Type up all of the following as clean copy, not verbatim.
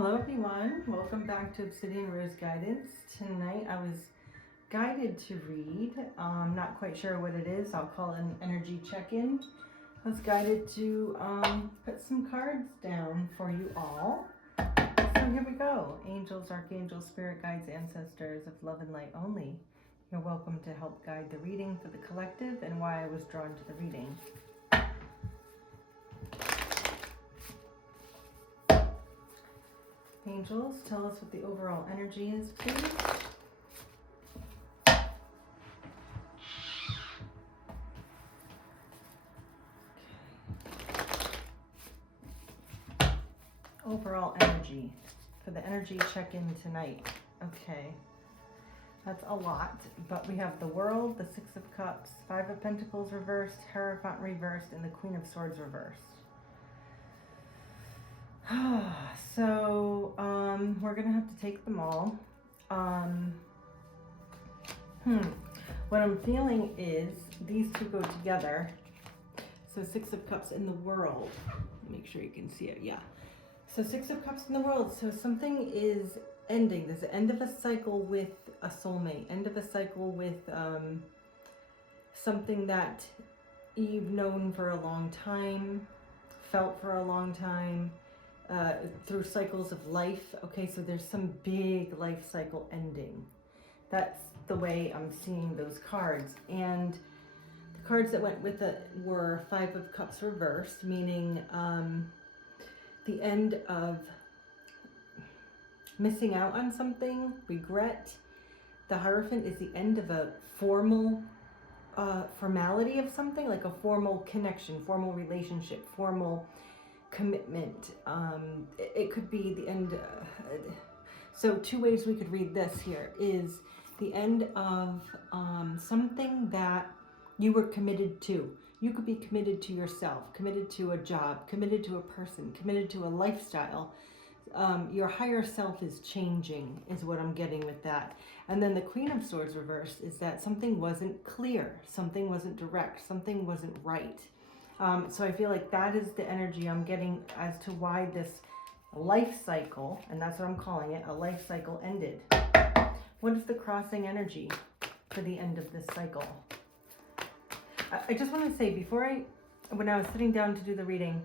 Hello everyone, welcome back to Obsidian Rose Guidance. Tonight I was guided to read, not quite sure what it is, I'll call it an energy check-in. I was guided to put some cards down for you all. So here we go. Angels, archangels, spirit guides, ancestors of love and light only. You're welcome to help guide the reading for the collective and why I was drawn to the reading. Angels, tell us what the overall energy is, please. Okay. Overall energy for the energy check-in tonight. Okay, that's a lot, but we have the World, the Six of Cups, Five of Pentacles reversed, Hierophant reversed, and the Queen of Swords reversed. So, we're gonna have to take them all. What I'm feeling is these two go together. So Six of Cups in the World. Make sure you can see it, yeah. So Six of Cups in the World. So something is ending. There's an end of a cycle with a soulmate. End of a cycle with something that you've known for a long time, felt for a long time. Through cycles of life. Okay, so there's some big life cycle ending. That's the way I'm seeing those cards. And the cards that went with it were Five of Cups reversed, meaning the end of missing out on something, regret. The Hierophant is the end of a formality of something, like a formal connection, formal relationship, formal commitment. It could be the end. So two ways we could read this here is the end of something that you were committed to. You could be committed to yourself, committed to a job, committed to a person, committed to a lifestyle. Your higher self is changing is what I'm getting with that. And then the Queen of Swords reversed is that something wasn't clear, something wasn't direct, something wasn't right. So I feel like that is the energy I'm getting as to why this life cycle, and that's what I'm calling it, a life cycle ended. What is the crossing energy for the end of this cycle? I just want to say, when I was sitting down to do the reading,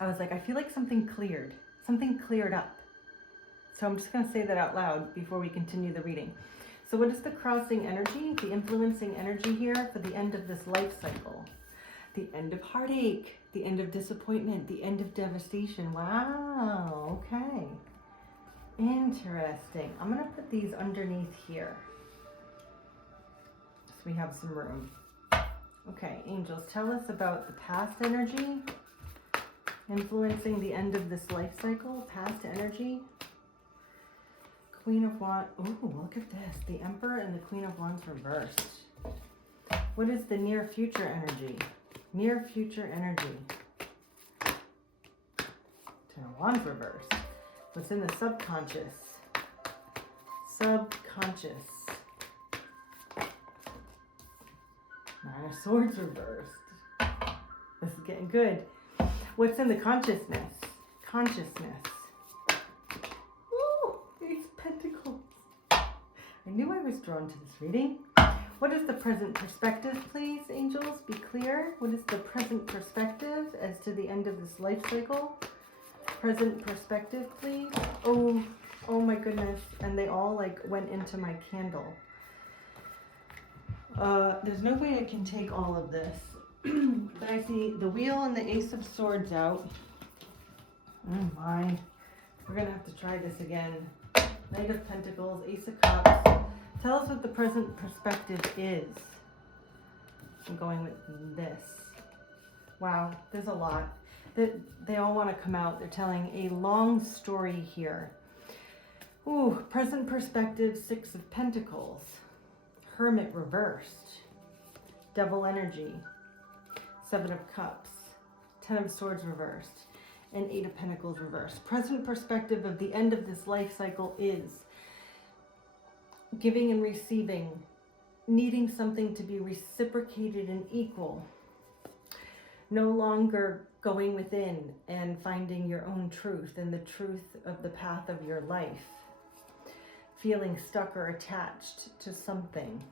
I was like, I feel like something cleared up. So I'm just going to say that out loud before we continue the reading. So what is the crossing energy, the influencing energy here for the end of this life cycle? The end of heartache, the end of disappointment, the end of devastation. Wow, okay. Interesting. I'm going to put these underneath here so we have some room. Okay, angels, tell us about the past energy influencing the end of this life cycle, past energy. Queen of Wands. Oh, look at this. The Emperor and the Queen of Wands reversed. What is the near future energy? Near future energy. Ten of Wands reversed. What's in the subconscious? Subconscious. Nine of Swords reversed. This is getting good. What's in the consciousness? Consciousness. Woo! These pentacles. I knew I was drawn to this reading. What is the present perspective, please, angels? Be clear. What is the present perspective as to the end of this life cycle? Present perspective, please. Oh my goodness. And they all went into my candle. There's no way I can take all of this. But I see the Wheel and the Ace of Swords out. Oh my. We're going to have to try this again. Knight of Pentacles, Ace of Cups. Tell us what the present perspective is. I'm going with this. Wow, there's a lot. They all want to come out. They're telling a long story here. Ooh, present perspective, Six of Pentacles. Hermit reversed. Devil energy. Seven of Cups. Ten of Swords reversed. And Eight of Pentacles reversed. Present perspective of the end of this life cycle is giving and receiving, needing something to be reciprocated and equal. No longer going within and finding your own truth and the truth of the path of your life. Feeling stuck or attached to something.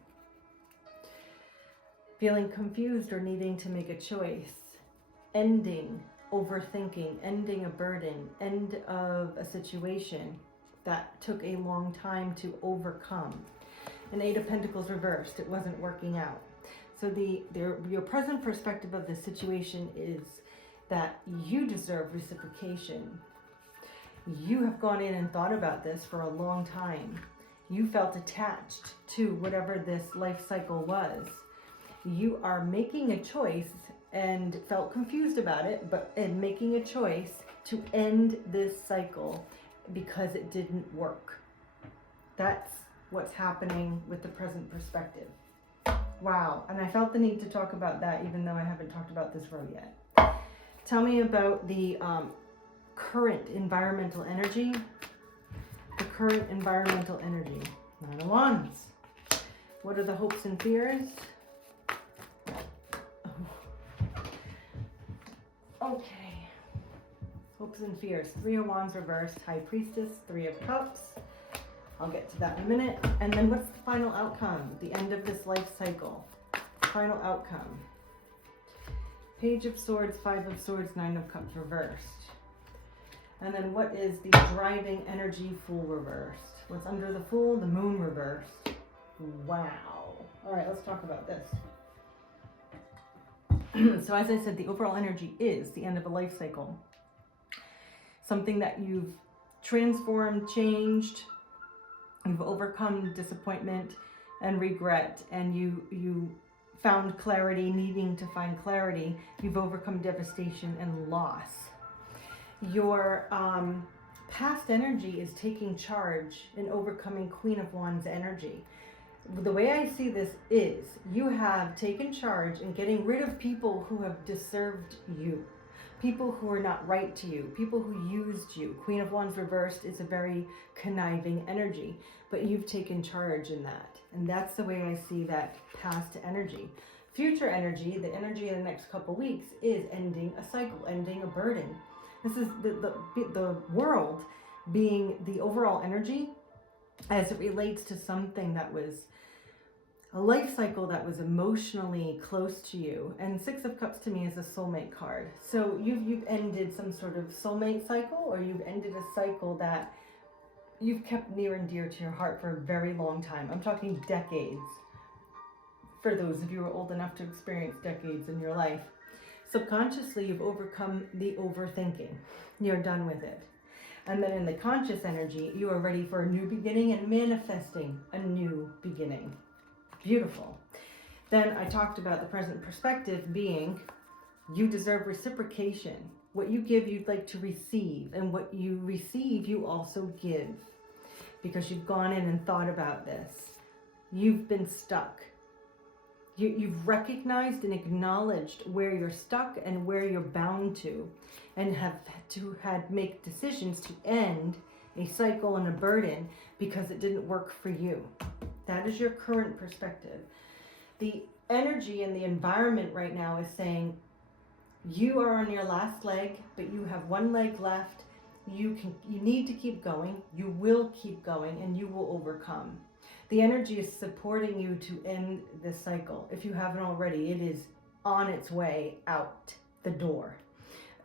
Feeling confused or needing to make a choice. Ending overthinking, ending a burden, end of a situation that took a long time to overcome. An Eight of Pentacles reversed, it wasn't working out. So your present perspective of the situation is that you deserve reciprocation. You have gone in and thought about this for a long time. You felt attached to whatever this life cycle was. You are making a choice and felt confused about it, and making a choice to end this cycle because it didn't work. That's what's happening with the present perspective. Wow, and I felt the need to talk about that even though I haven't talked about this row yet. Tell me about the current environmental energy. The current environmental energy. Nine of Wands. What are the hopes and fears? Okay. Hopes and fears. Three of Wands reversed. High Priestess. Three of Cups. I'll get to that in a minute. And then what's the final outcome? The end of this life cycle. Final outcome. Page of Swords, Five of Swords, Nine of Cups reversed. And then what is the driving energy? Fool reversed. What's under the Fool? The Moon reversed. Wow. All right, let's talk about this. So as I said, the overall energy is the end of a life cycle. Something that you've transformed, changed, you've overcome disappointment and regret, and you found clarity, needing to find clarity. You've overcome devastation and loss. Your past energy is taking charge and overcoming Queen of Wands energy. The way I see this is you have taken charge in getting rid of people who have deserved you, people who are not right to you, people who used you. Queen of Wands reversed is a very conniving energy, but you've taken charge in that. And that's the way I see that past energy. Future energy, the energy in the next couple weeks, is ending a cycle, ending a burden. This is the world being the overall energy as it relates to something that was a life cycle that was emotionally close to you. And Six of Cups to me is a soulmate card. So you've ended some sort of soulmate cycle, or you've ended a cycle that you've kept near and dear to your heart for a very long time. I'm talking decades. For those of you who are old enough to experience decades in your life. Subconsciously, you've overcome the overthinking. You're done with it. And then in the conscious energy, you are ready for a new beginning and manifesting a new beginning. Beautiful. Then I talked about the present perspective being you deserve reciprocation. What you give, you'd like to receive. And what you receive, you also give. Because you've gone in and thought about this. You've been stuck. You've recognized and acknowledged where you're stuck and where you're bound to, and have to make decisions to end a cycle and a burden because it didn't work for you. That is your current perspective. The energy and the environment right now is saying you are on your last leg, but you have one leg left. You need to keep going. You will keep going, and you will overcome. The energy is supporting you to end this cycle. If you haven't already, it is on its way out the door.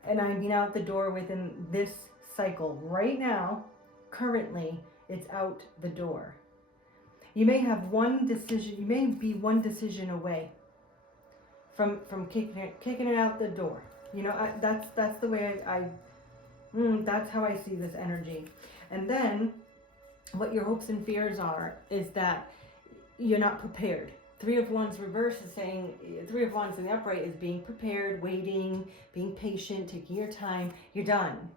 And I mean out the door within this cycle. Right now, currently, it's out the door. You may have one decision, you may be one decision away from kicking it out the door. You know, that's the way that's how I see this energy. And then what your hopes and fears are is that you're not prepared. Three of Wands reverse is saying, Three of Wands in the upright is being prepared, waiting, being patient, taking your time. You're done.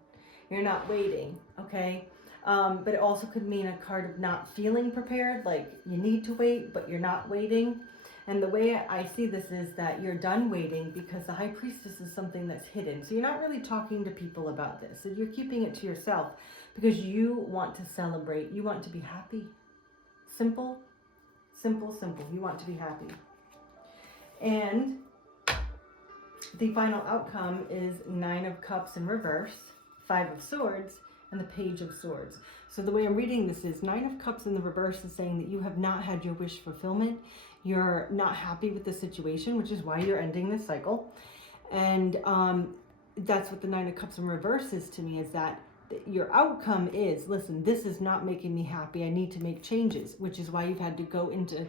You're not waiting, okay? But it also could mean a card of not feeling prepared, like you need to wait, but you're not waiting. And the way I see this is that you're done waiting because the High Priestess is something that's hidden. So you're not really talking to people about this. So you're keeping it to yourself because you want to celebrate. You want to be happy. Simple, simple, simple. You want to be happy. And the final outcome is 9 of Cups in reverse, 5 of Swords, and the Page of Swords. So the way I'm reading this is 9 of Cups in the reverse is saying that you have not had your wish fulfillment. You're not happy with the situation, which is why you're ending this cycle. And that's what the 9 of Cups in reverse is to me, is that your outcome is, listen, this is not making me happy. I need to make changes, which is why you've had to go into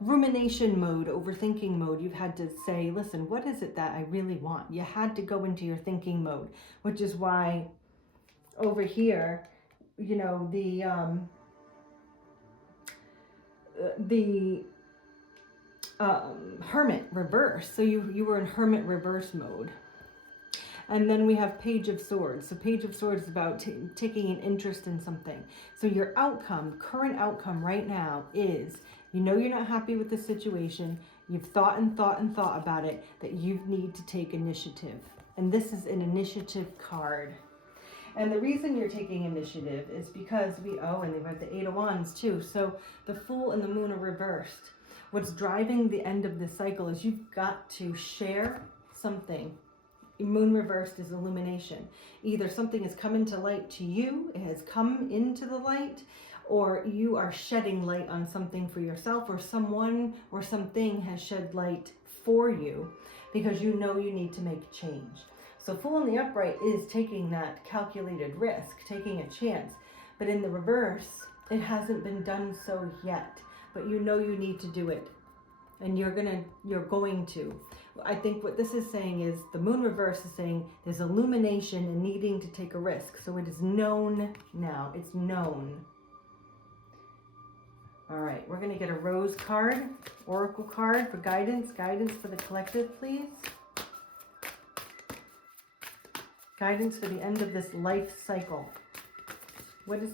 rumination mode, overthinking mode. You've had to say, listen, what is it that I really want? You had to go into your thinking mode, which is why over here, you know, the Hermit reverse. So you were in Hermit reverse mode. And then we have Page of Swords. So Page of Swords is about taking an interest in something. So your outcome, current outcome right now is, you know you're not happy with the situation. You've thought and thought and thought about it, that you need to take initiative. And this is an initiative card. And the reason you're taking initiative is because and they've got the 8 of Wands too. So the Fool and the Moon are reversed. What's driving the end of this cycle is you've got to share something. Moon reversed is illumination. Either something has come into light to you, it has come into the light, or you are shedding light on something for yourself, or someone or something has shed light for you because you know you need to make change. So Fool in the upright is taking that calculated risk, taking a chance. But in the reverse, it hasn't been done so yet. But you know you need to do it. And you're going to. I think what this is saying is, the Moon reverse is saying there's illumination and needing to take a risk. So it is known now. It's known. All right, we're going to get a Rose card, Oracle card for guidance. Guidance for the collective, please. Guidance for the end of this life cycle. What is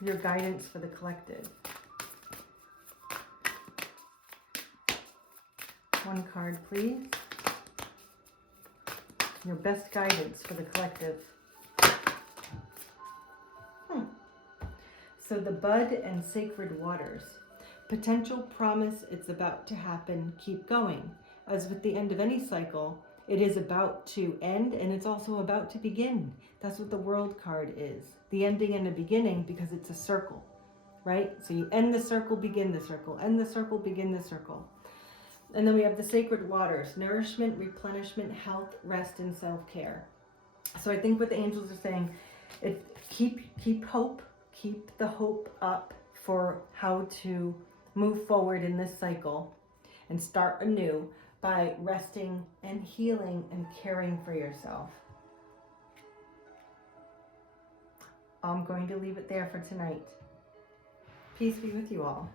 your guidance for the collective? One card, please. Your best guidance for the collective. So the Bud and Sacred Waters. Potential promise, it's about to happen, keep going. As with the end of any cycle, it is about to end, and it's also about to begin. That's what the World card is. The ending and the beginning, because it's a circle, right? So you end the circle, begin the circle, end the circle, begin the circle. And then we have the Sacred Waters, nourishment, replenishment, health, rest, and self-care. So I think what the angels are saying is keep hope, keep the hope up for how to move forward in this cycle and start anew by resting and healing and caring for yourself. I'm going to leave it there for tonight. Peace be with you all.